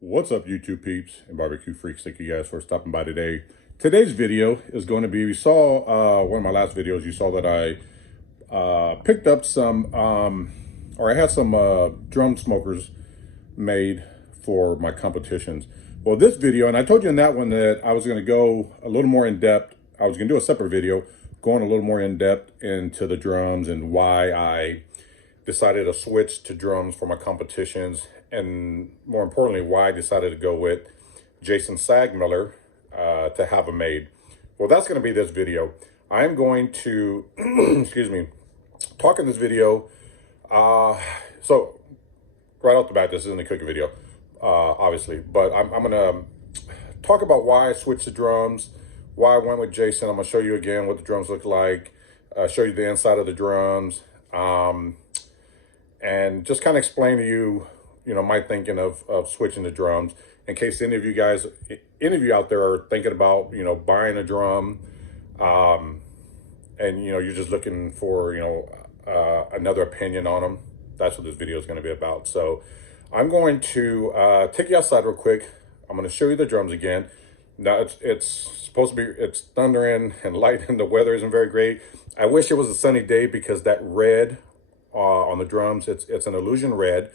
What's up, YouTube peeps and barbecue freaks? Thank you guys for stopping by today. Today's video is going to be, we saw one of my last videos, you saw that I picked up some, or I had some drum smokers made for my competitions. Well, this video, and I told you in that one that I was going to go a little more in depth. I was going to do a separate video going a little more in depth into the drums and why I decided to switch to drums for my competitions, and more importantly, why I decided to go with Jason Sagmiller to have them made. Well, that's going to be this video. I'm going to, excuse me, talk in this video. So right off the bat, this isn't a cooking video, obviously, but I'm going to talk about why I switched to drums, why I went with Jason. I'm going to show you again what the drums look like, show you the inside of the drums, and just kind of explain to you, my thinking of switching to drums in case any of you guys, any of you out there are thinking about, buying a drum, and, you're just looking for, another opinion on them. That's what this video is going to be about. So I'm going to take you outside real quick. I'm going to show you the drums again. Now it's supposed to be, it's thundering and lightning. The weather isn't very great. I wish it was a sunny day because that red on the drums, it's an illusion red,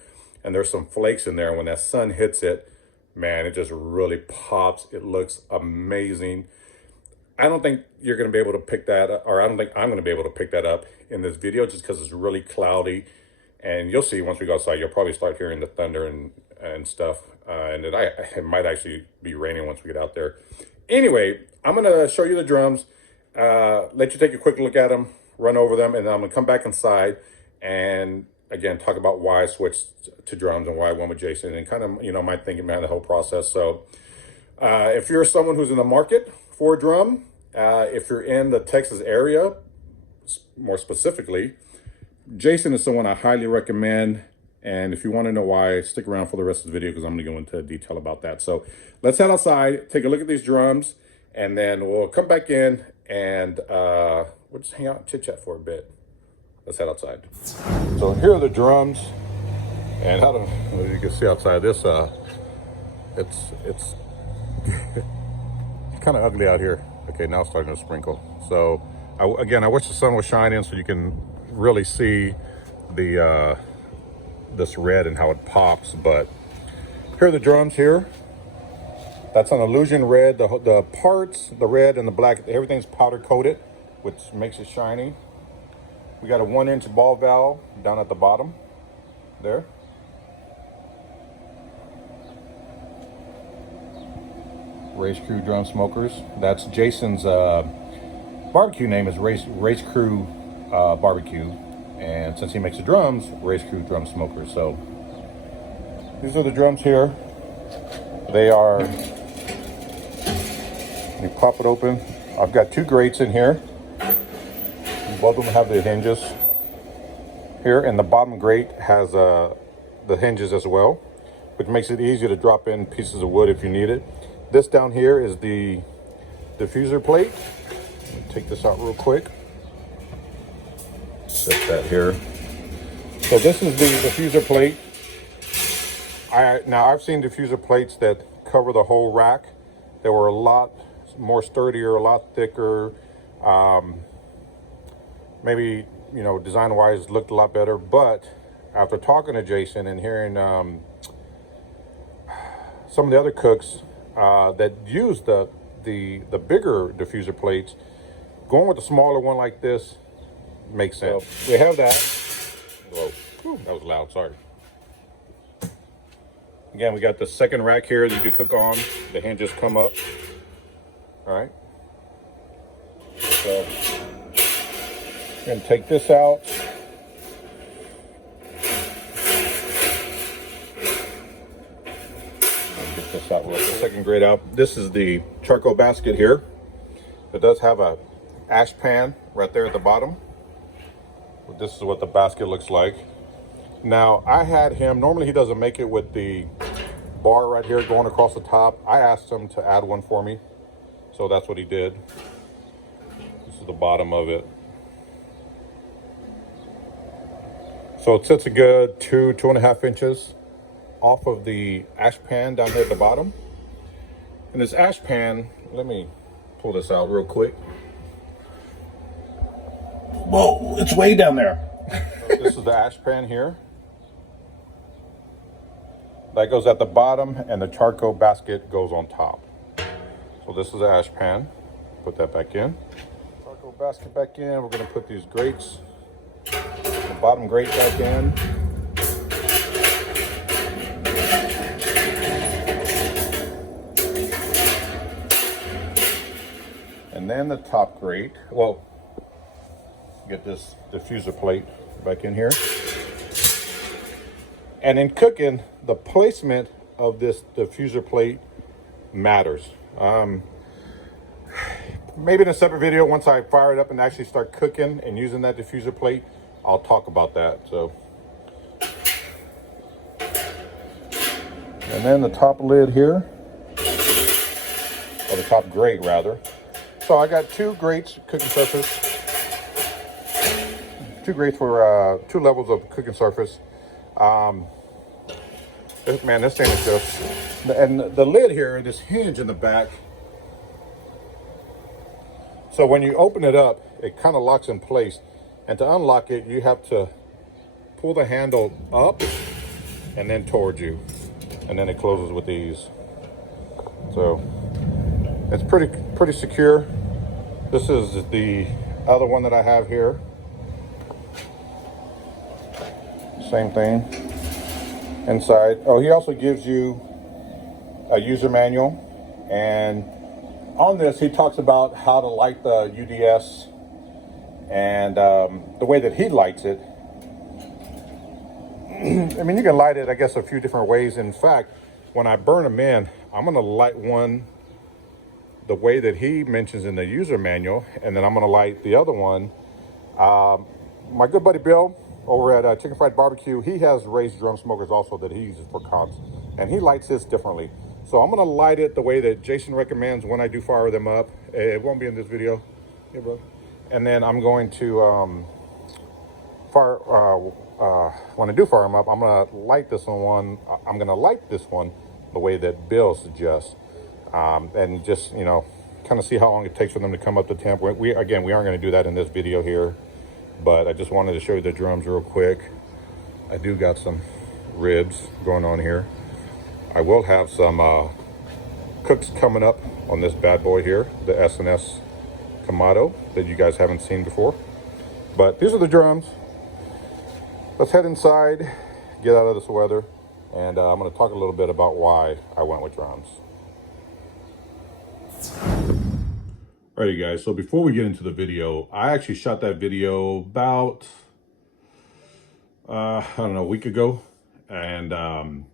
and there's some flakes in there. When that sun hits it, man, it just really pops. It looks amazing. I don't think you're going to be able to pick that up, or I don't think I'm going to be able to pick that up in this video just because it's really cloudy. And you'll see once we go outside, you'll probably start hearing the thunder and stuff. And it might actually be raining once we get out there. Anyway, I'm going to show you the drums, let you take a quick look at them, run over them, and then I'm going to come back inside and again talk about why I switched to drums and why I went with Jason and kind of, my thinking behind the whole process. So if you're someone who's in the market for a drum, if you're in the Texas area, more specifically, Jason is someone I highly recommend. And if you want to know why, stick around for the rest of the video because I'm going to go into detail about that. So let's head outside, take a look at these drums, and then we'll come back in and we'll just hang out and chit chat for a bit. Let's head outside. So here are the drums, and as you can see outside this, it's kind of ugly out here. Okay, now it's starting to sprinkle. So again, I wish the sun was shining so you can really see the this red and how it pops. But here are the drums here. That's an illusion red. The parts, the red and the black, everything's powder coated, which makes it shiny. We got a 1-inch ball valve down at the bottom there. Race Crew drum smokers. That's Jason's barbecue name is Race Crew BBQ, and since he makes the drums, Race Crew drum smokers. So these are the drums here. They are, you pop it open. I've got 2 grates in here. Both of them have the hinges here, and the bottom grate has the hinges as well, which makes it easy to drop in pieces of wood if you need it. This down here is the diffuser plate. Take this out real quick. Set that here. So this is the diffuser plate. Now I've seen diffuser plates that cover the whole rack. They were a lot more sturdier, a lot thicker. Maybe, design-wise looked a lot better. But after talking to Jason and hearing some of the other cooks that use the bigger diffuser plates, going with the smaller one like this makes sense. So we have that. Whoa, whew, that was loud, sorry. Again, we got the second rack here that you can cook on. The hinges come up. All right. So I'm gonna take this out. Get this out real quick. Second grate out. This is the charcoal basket here. It does have a ash pan right there at the bottom. But this is what the basket looks like. Now I had him, normally he doesn't make it with the bar right here going across the top. I asked him to add one for me, so that's what he did. This is the bottom of it. So it sits a good 2.5 inches off of the ash pan down here at the bottom. And this ash pan, let me pull this out real quick. Whoa, it's way down there. This is the ash pan here. That goes at the bottom and the charcoal basket goes on top. So this is the ash pan. Put that back in. Charcoal basket back in. We're gonna put these grates, the bottom grate back in. And then the top grate. Well, get this diffuser plate back in here. And in cooking, the placement of this diffuser plate matters. Maybe in a separate video, once I fire it up and actually start cooking and using that diffuser plate, I'll talk about that. So, and then the top lid here, or the top grate rather. So I got two grates, cooking surface, two grates for 2 levels of cooking surface. Man, this thing is just, and the lid here, this hinge in the back. So when you open it up, it kind of locks in place. And to unlock it, you have to pull the handle up and then towards you. And then it closes with ease. So it's pretty secure. This is the other one that I have here. Same thing. Inside. Oh, he also gives you a user manual, and on this he talks about how to light the UDS and the way that he lights it. I mean, you can light it, I guess, a few different ways. In fact, when I burn them in, I'm going to light one the way that he mentions in the user manual, and then I'm going to light the other one. My good buddy Bill over at Chicken Fried Barbecue, he has raised drum smokers also that he uses for comps, and he lights his differently. So I'm gonna light it the way that Jason recommends when I do fire them up. It won't be in this video, hey bro. And then I'm going to when I do fire them up, I'm gonna light this one. I'm gonna light this one the way that Bill suggests, and just, you know, kind of see how long it takes for them to come up to temp. We aren't gonna do that in this video here. But I just wanted to show you the drums real quick. I do got some ribs going on here. I will have some cooks coming up on this bad boy here, the S&S Kamado that you guys haven't seen before. But these are the drums. Let's head inside, get out of this weather, and I'm going to talk a little bit about why I went with drums. All right, you guys, so before we get into the video, I actually shot that video about, I don't know, a week ago. And I'm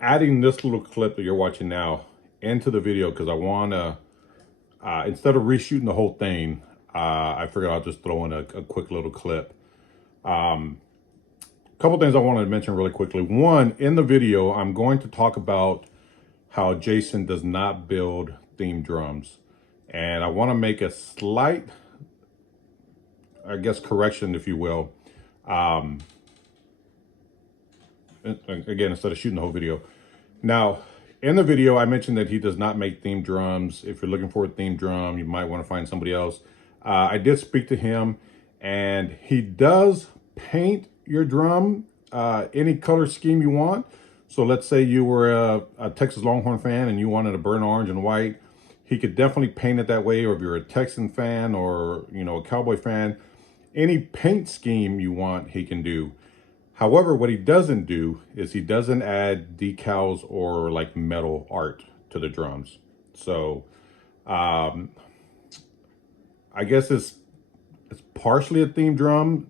adding this little clip that you're watching now into the video because I want to, instead of reshooting the whole thing, I figured I'll just throw in a quick little clip. Couple things I wanted to mention really quickly. One, in the video, I'm going to talk about how Jason does not build theme drums. And I want to make a slight, I guess, correction, if you will. Again, instead of shooting the whole video. Now, in the video, I mentioned that he does not make theme drums. If you're looking for a theme drum, you might want to find somebody else. I did speak to him, and he does paint your drum any color scheme you want. So let's say you were a Texas Longhorn fan and you wanted a burnt orange and white. He could definitely paint it that way. Or if you're a Texan fan or, you know, a Cowboy fan, any paint scheme you want, he can do. However, what he doesn't do is he doesn't add decals or like metal art to the drums. So I guess it's partially a theme drum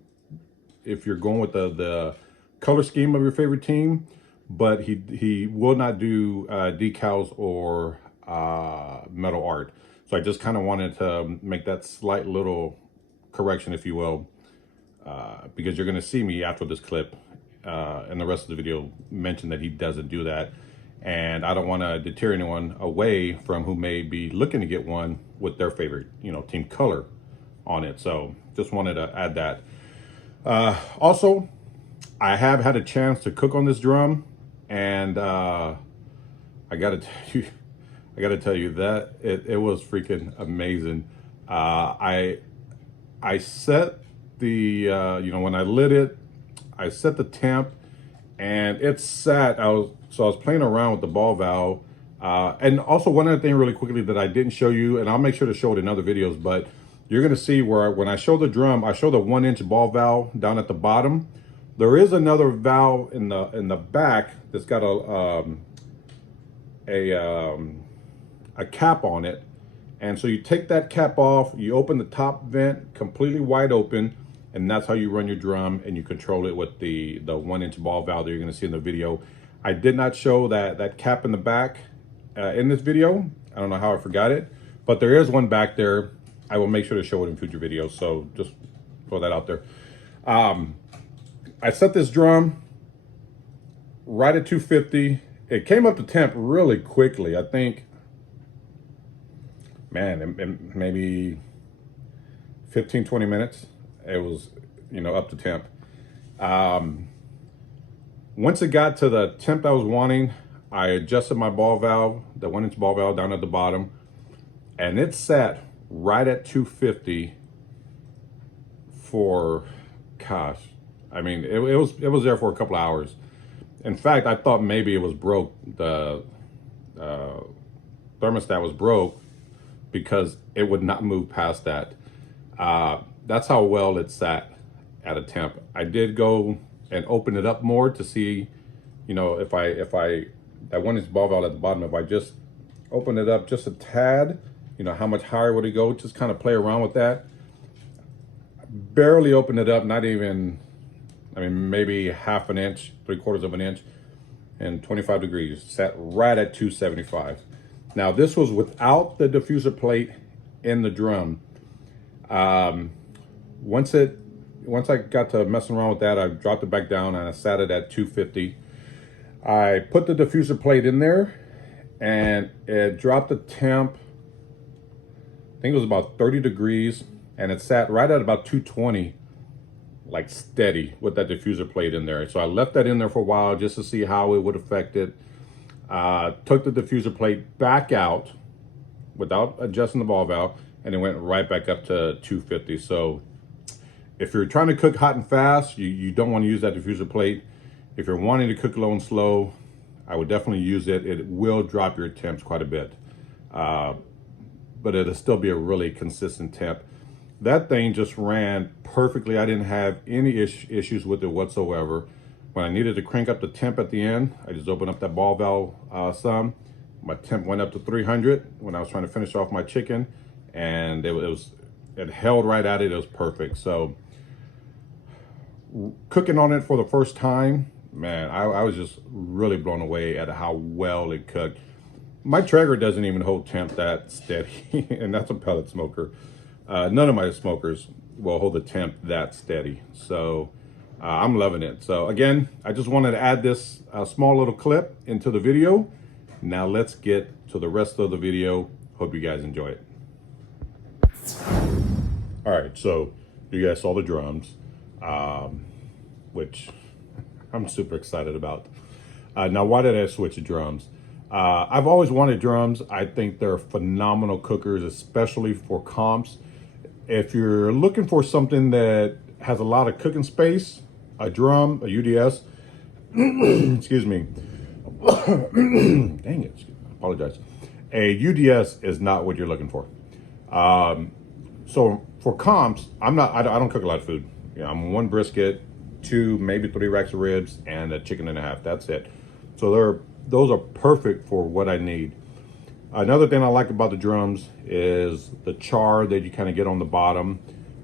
if you're going with the color scheme of your favorite team, but he will not do decals or metal art. So I just kind of wanted to make that slight little correction, if you will, because you're going to see me after this clip and the rest of the video mention that he doesn't do that. And I don't want to deter anyone away from who may be looking to get one with their favorite, you know, team color on it. So just wanted to add that. Also, I have had a chance to cook on this drum, and I gotta tell you, that it was freaking amazing. I set the when I lit it, I set the temp, and it sat. I was playing around with the ball valve, and also one other thing really quickly that I didn't show you, and I'll make sure to show it in other videos. But you're gonna see where when I show the drum, I show the 1-inch ball valve down at the bottom. There is another valve in the back that's got a cap on it, and so you take that cap off, you open the top vent completely wide open, and that's how you run your drum, and you control it with the 1-inch ball valve that you're going to see in the video. I did not show that cap in the back in this video. I don't know how I forgot it, but there is one back there. I will make sure to show it in future videos, so just throw that out there. I set this drum right at 250. It came up to temp really quickly. I think, man, maybe 15, 20 minutes. It was, up to temp. Once it got to the temp I was wanting, I adjusted my ball valve, the 1-inch ball valve down at the bottom, and it sat right at 250 for, gosh, I mean, it was there for a couple of hours. In fact, I thought maybe it was broke. The thermostat was broke because it would not move past that. That's how well it sat at a temp. I did go and open it up more to see, if I that 1-inch ball valve at the bottom, if I just open it up just a tad, how much higher would it go? Just kind of play around with that. Barely open it up, not even, maybe half an inch, 3/4 of an inch, and 25 degrees. Sat right at 275. Now this was without the diffuser plate in the drum. Once I got to messing around with that, I dropped it back down and I sat it at 250. I put the diffuser plate in there and it dropped the temp. I think it was about 30 degrees, and it sat right at about 220, like steady with that diffuser plate in there. So I left that in there for a while just to see how it would affect it. Took the diffuser plate back out without adjusting the ball valve, and it went right back up to 250. So if you're trying to cook hot and fast, you don't want to use that diffuser plate. If you're wanting to cook low and slow, I would definitely use it. It will drop your temps quite a bit, but it'll still be a really consistent temp. That thing just ran perfectly. I didn't have any issues with it whatsoever. When I needed to crank up the temp at the end, I just opened up that ball valve some. My temp went up to 300 when I was trying to finish off my chicken, and it held right at it. It was perfect. So cooking on it for the first time, man, I was just really blown away at how well it cooked. My Traeger doesn't even hold temp that steady, and that's a pellet smoker. None of my smokers will hold the temp that steady. So I'm loving it. So again, I just wanted to add this small little clip into the video. Now let's get to the rest of the video. Hope you guys enjoy it. All right, so you guys saw the drums, which I'm super excited about. Now, why did I switch to drums? I've always wanted drums. I think they're phenomenal cookers, especially for comps. If you're looking for something that has a lot of cooking space, a drum, a UDS, excuse me, dang it, I apologize. A UDS is not what you're looking for. So for comps, I don't cook a lot of food. I'm 1 brisket, 2, maybe 3 racks of ribs, and a chicken and a half. That's it. So those are perfect for what I need. Another thing I like about the drums is the char that you kind of get on the bottom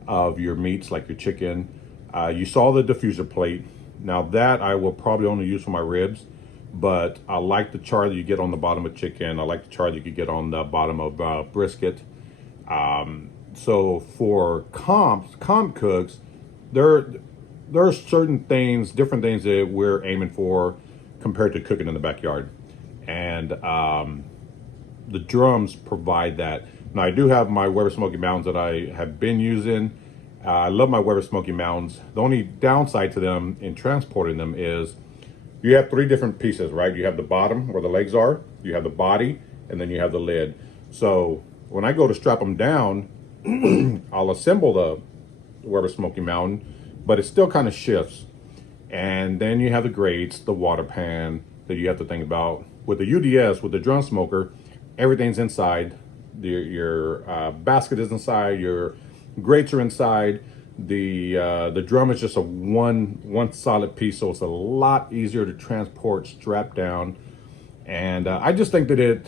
of your meats, like your chicken. You saw the diffuser plate. Now that I will probably only use for my ribs, but I like the char that you get on the bottom of chicken. I like the char that you could get on the bottom of brisket. So for comp cooks, there are certain things, different things that we're aiming for compared to cooking in the backyard. And the drums provide that. Now I do have my Weber Smoky Mountains that I have been using, I love my Weber Smoky Mountains. The only downside to them in transporting them is you have three different pieces, right? You have the bottom where the legs are, you have the body, and then you have the lid. So when I go to strap them down, I'll assemble the Weber Smoky Mountain, but it still kind of shifts. And then you have the grates, the water pan that you have to think about. With the UDS, with the drum smoker, everything's inside. Your basket is inside. Your grates are inside. The drum is just a one solid piece, so it's a lot easier to transport, strap down. And I just think that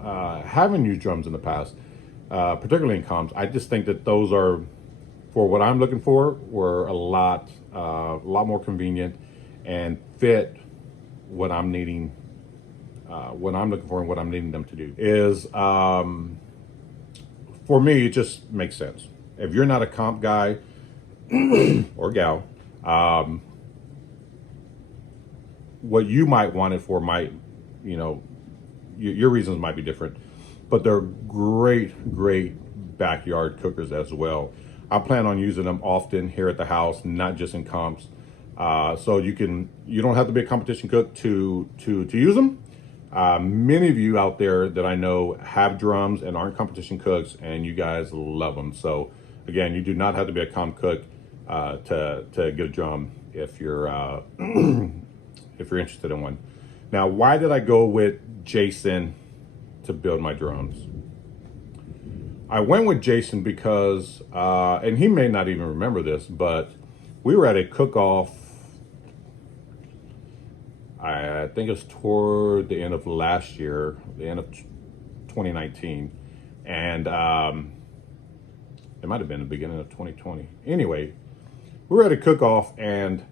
having used drums in the past, particularly in comms, I just think that those are, for what I'm looking for, were a lot more convenient and fit what I'm needing, what I'm looking for and what I'm needing them to do. Is for me, it just makes sense. If you're not a comp guy or gal, what you might want it for might, your reasons might be different, but they're great backyard cookers as well. I plan on using them often here at the house, not just in comps. So you don't have to be a competition cook to use them. Many of you out there that I know have drums and aren't competition cooks, and you guys love them. So again, you do not have to be a comp cook to get a drum if you're if you're interested in one. Now, why did I go with Jason to build my drums? I went with Jason because, and he may not even remember this, but we were at a cook-off, I think it was toward the end of last year, the end of 2019. And it might have been the beginning of 2020. Anyway, we were at a cook-off, and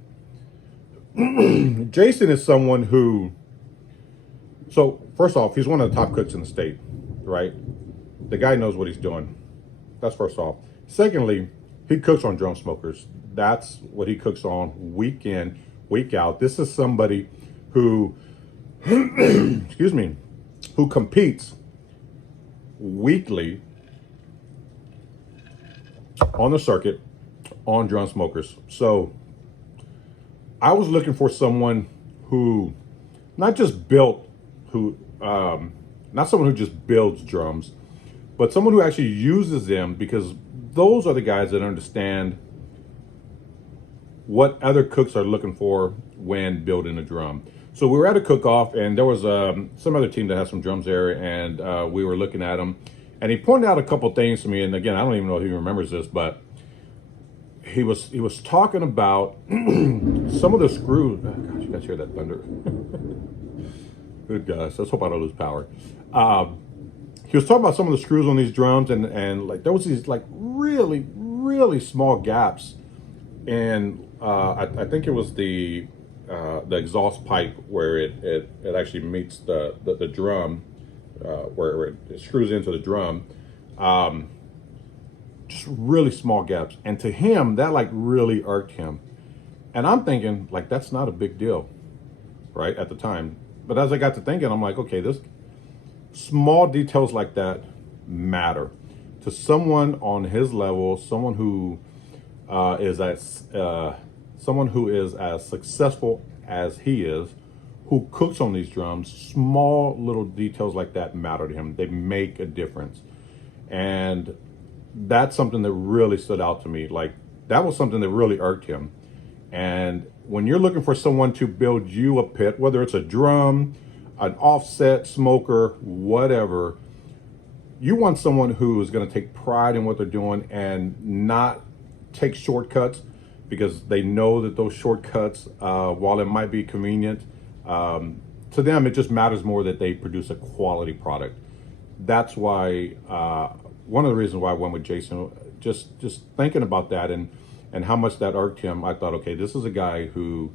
Jason is someone who, so first off, he's one of the top cooks in the state, right? The guy knows what he's doing. That's first off. Secondly, he cooks on drum smokers. That's what he cooks on week in, week out. This is somebody who, excuse me, who competes weekly on the circuit on drum smokers. So I was looking for someone who not just built, not someone who just builds drums, but someone who actually uses them, because those are the guys that understand what other cooks are looking for when building a drum. So we were at a cook-off, and there was some other team that had some drums there, and we were looking at them. And he pointed out a couple things to me, and again, I don't even know if he remembers this, but he was talking about some of the screws. Oh, gosh, you guys hear that thunder? Good gosh, let's hope I don't lose power. He was talking about some of the screws on these drums, and like there was these like really small gaps, and I think it was the exhaust pipe where it actually meets the drum, where it screws into the drum. Just really small gaps, and to him that like really irked him. And I'm thinking like that's not a big deal, right, at the time. But as I got to thinking, I'm like, okay, this small details like that matter to someone on his level, someone who is as successful as he is, who cooks on these drums. Small little details like that matter to him. They make a difference. And that's something that really stood out to me. Like that was something that really irked him. And when you're looking for someone to build you a pit, whether it's a drum, an offset smoker, whatever, you want someone who is going to take pride in what they're doing and not take shortcuts, because they know that those shortcuts, while it might be convenient, to them it just matters more that they produce a quality product. That's why one of the reasons why I went with Jason, just thinking about that and how much that irked him, I thought, okay, this is a guy who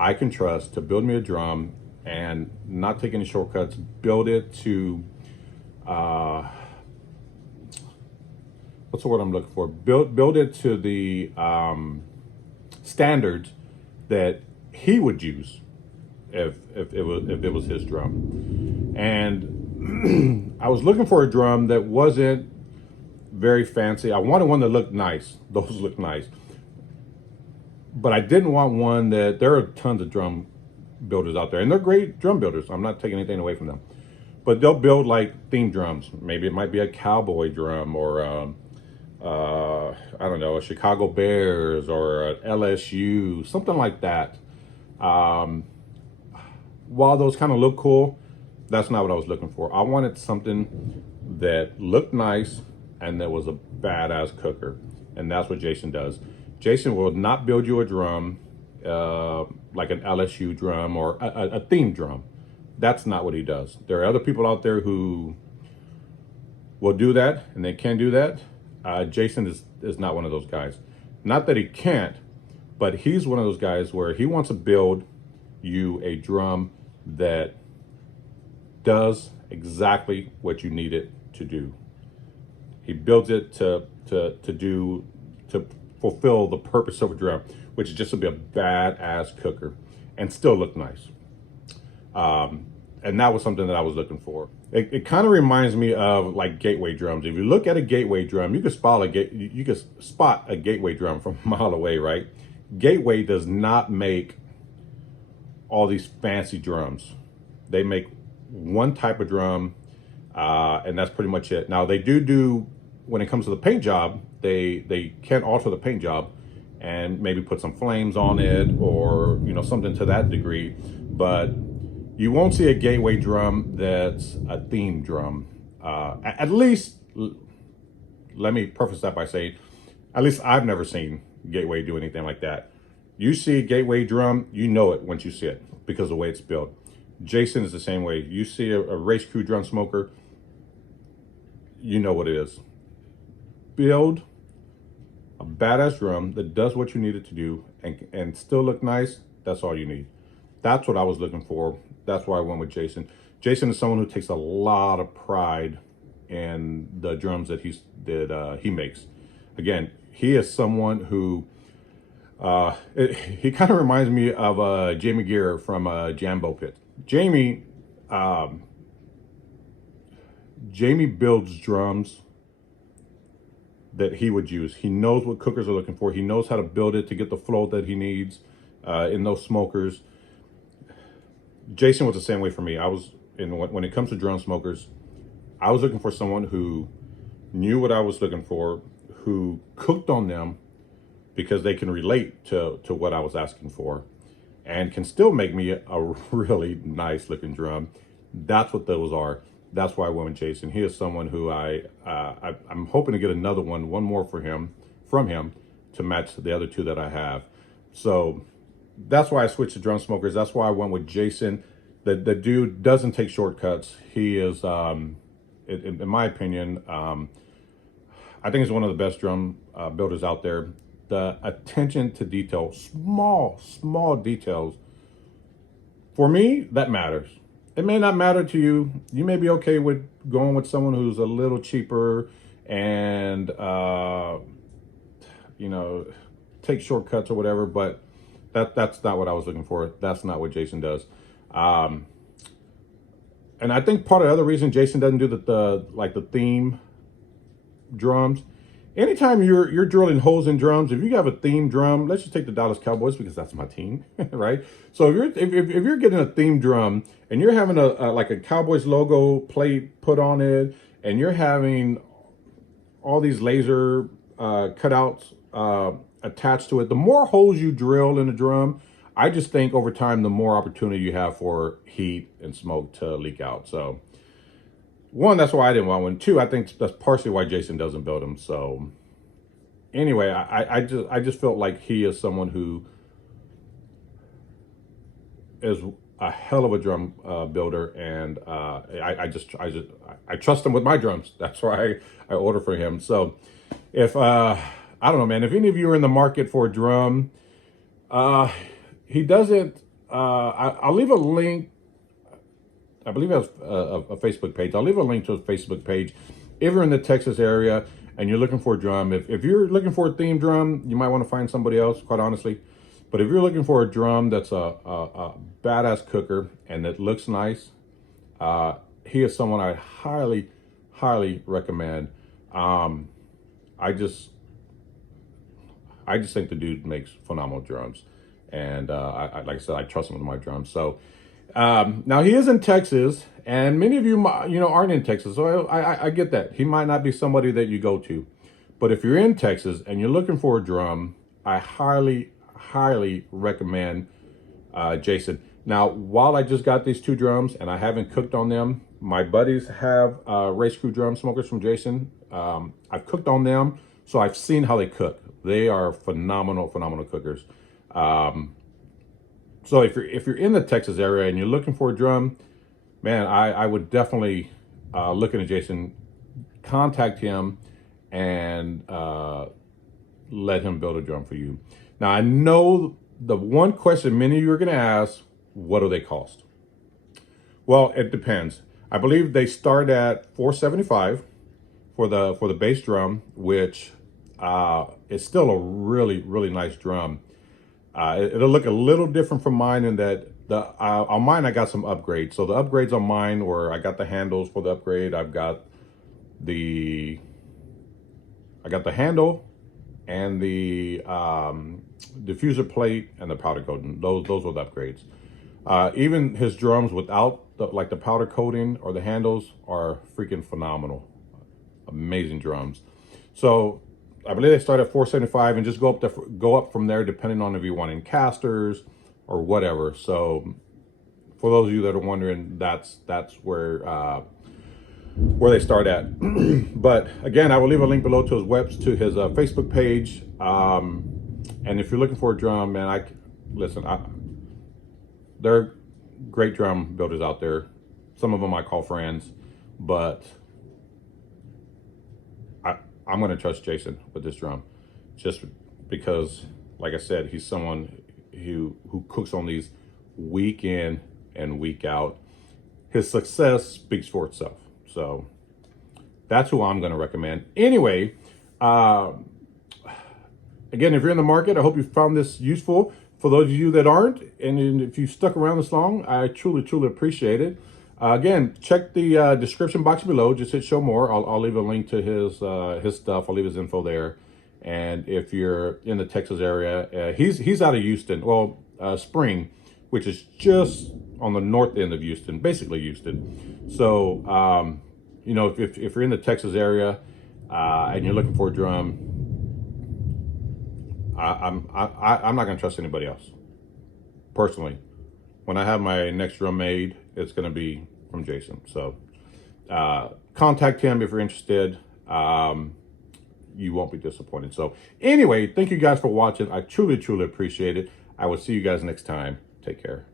I can trust to build me a drum and not take any shortcuts, build it to, what's the word I'm looking for? Build it to the standards that he would use if it was his drum. And I was looking for a drum that wasn't very fancy. I wanted one that looked nice. Those look nice. But I didn't want one that, there are tons of drum builders out there, and they're great drum builders. I'm not taking anything away from them. But they'll build like theme drums. Maybe it might be a cowboy drum, or I don't know, a Chicago Bears or an LSU, something like that. While those kind of look cool, that's not what I was looking for. I wanted something that looked nice and that was a badass cooker. And that's what Jason does. Jason will not build you a drum like an LSU drum or a theme drum. That's not what he does. There are other people out there who will do that, and they can do that. Jason is not one of those guys. Not that he can't, but he's one of those guys where he wants to build you a drum that does exactly what you need it to do. He builds it to fulfill the purpose of a drum, which is just to be a badass cooker and still look nice. And that was something that I was looking for. It kind of reminds me of like gateway drums. If you look at a gateway drum, you can spot a gateway drum from a mile away, right? Gateway does not make all these fancy drums. They make one type of drum, and that's pretty much it. Now they do when it comes to the paint job, they can alter the paint job and maybe put some flames on it, or something to that degree, but you won't see a gateway drum that's a theme drum. At least, let me preface that by saying, at least I've never seen Gateway do anything like that. You see a Gateway drum, you know it once you see it because of the way it's built. Jason is the same way. You see a Race Crew drum smoker, you know what it is. Build a badass drum that does what you need it to do and still look nice. That's all you need. That's what I was looking for. That's why I went with Jason. Jason is someone who takes a lot of pride in the drums that he makes. Again, he is someone who he kind of reminds me of Jamie Gear from Jambo Pit. Jamie builds drums that he would use. He knows what cookers are looking for. He knows how to build it to get the flow that he needs in those smokers. Jason was the same way for me. When it comes to drum smokers, I was looking for someone who knew what I was looking for, who cooked on them because they can relate to what I was asking for, and can still make me a really nice looking drum. That's what those are. That's why I went with Jason. He is someone who I'm hoping to get another one more from him to match the other two that I have. So that's why I switched to drum smokers. That's why I went with Jason. The dude doesn't take shortcuts. He is, in my opinion, I think he's one of the best drum builders out there. The attention to detail, small details, for me, that matters. It may not matter to you. You may be okay with going with someone who's a little cheaper and, take shortcuts or whatever, but that's not what I was looking for. That's not what Jason does. And I think part of the other reason Jason doesn't do the theme drums, anytime you're drilling holes in drums, if you have a theme drum, let's just take the Dallas Cowboys because that's my team, right? So if you're getting a theme drum and you're having a Cowboys logo plate put on it, and you're having all these laser cutouts attached to it, the more holes you drill in a drum, I just think over time, the more opportunity you have for heat and smoke to leak out. So one, that's why I didn't want one. Two, I think that's partially why Jason doesn't build them. So anyway, I just felt like he is someone who is a hell of a drum builder, and I trust him with my drums. That's why I order for him. So if I don't know, man, if any of you are in the market for a drum, he doesn't. I'll leave a link. I believe he has a Facebook page. I'll leave a link to his Facebook page. If you're in the Texas area and you're looking for a drum, if you're looking for a theme drum, you might want to find somebody else, quite honestly. But if you're looking for a drum that's a badass cooker and that looks nice, he is someone I highly recommend. I just think the dude makes phenomenal drums, and like I said, I trust him with my drums. So now he is in Texas, and many of you aren't in Texas, so I get that he might not be somebody that you go to, but if you're in Texas and you're looking for a drum, I highly recommend Jason. Now, while I just got these two drums and I haven't cooked on them, my buddies have Race Crew drum smokers from Jason. I've cooked on them, so I've seen how they cook. They are phenomenal cookers. So if you're in the Texas area and you're looking for a drum, man, I would definitely look into Jason, contact him, and let him build a drum for you. Now, I know the one question many of you are going to ask: what do they cost? Well, it depends. I believe they start at $475 for the bass drum, which is still a really nice drum. It'll look a little different from mine in that on mine I got some upgrades. So the upgrades on mine were I got the handles for the upgrade. I've got the handle and the diffuser plate and the powder coating. Those were the upgrades. Even his drums without the powder coating or the handles are freaking phenomenal. Amazing drums. So I believe they start at $475 and just go up from there, depending on if you want in casters or whatever. So for those of you that are wondering, that's where they start at. But again, I will leave a link below to his Facebook page. And if you're looking for a drum, man, there are great drum builders out there. Some of them I call friends, but I'm going to trust Jason with this drum, just because, like I said, he's someone who cooks on these week in and week out. His success speaks for itself. So that's who I'm going to recommend. Anyway, again, if you're in the market, I hope you found this useful. For those of you that aren't, and if you stuck around this long, I truly appreciate it. Again, check the description box below. Just hit show more. I'll leave a link to his stuff. I'll leave his info there. And if you're in the Texas area, he's out of Houston. Well, Spring, which is just on the north end of Houston, basically Houston. So, if you're in the Texas area and you're looking for a drum, I'm not gonna trust anybody else. Personally, when I have my next drum made, it's gonna be from Jason. So contact him if you're interested. You won't be disappointed. So anyway, thank you guys for watching. I truly appreciate it. I will see you guys next time. Take care.